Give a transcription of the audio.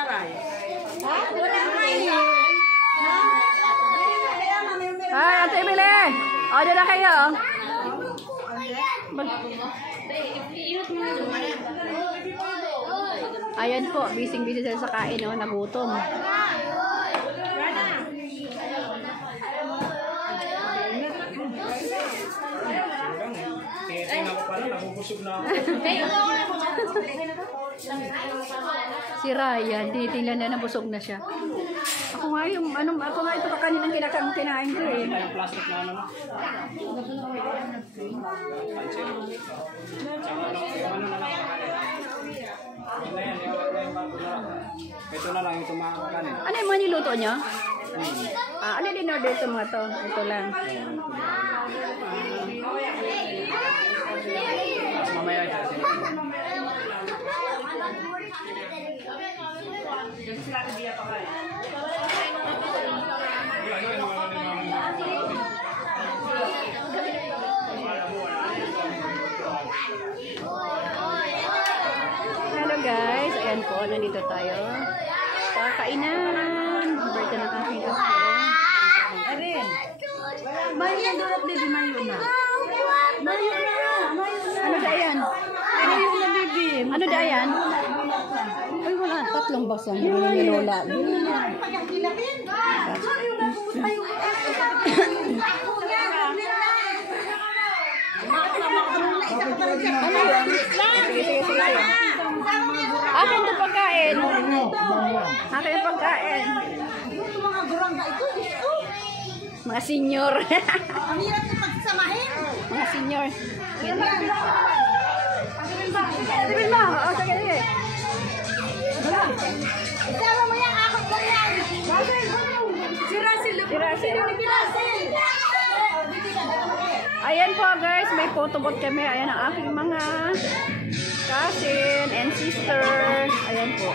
Ay, Ate Emily! O, dyan na kayo. Ayan po, busy-busy sila sa kain, oh, nagutom. Si Ryan, tinitingnan na nabusog na siya. Ako nga yung, ako nga ito kakaninang kinain ko eh. Plastic na ano. Ito na lang yung tumakanin. Ano yung mga niluto nyo? Ano din order ito mga to? Ito lang. Mamaya dyan. Hello guys, ayan po, nandito tayo. Kakainan. Birthday na aking ako. Erin, mayo na doon baby, mayo na. Mayo na. Ano dayan? Mayo na baby. Ano dayan? Ay wala, tatlong box yan. Hindi ni Lola. Akin ito pagkain. Akin yung pagkain. Mga gurangga ito. Mga senior. Ang hirap na pagsamahin. Mga senior. Sabihin mo. O, sige. Isama mo yan, ako ko yan. Si Russell. Si Russell. Si Russell. Ayan po guys, may photobooth kami. Ayan ang aking mga cousin and sister. Ayan po.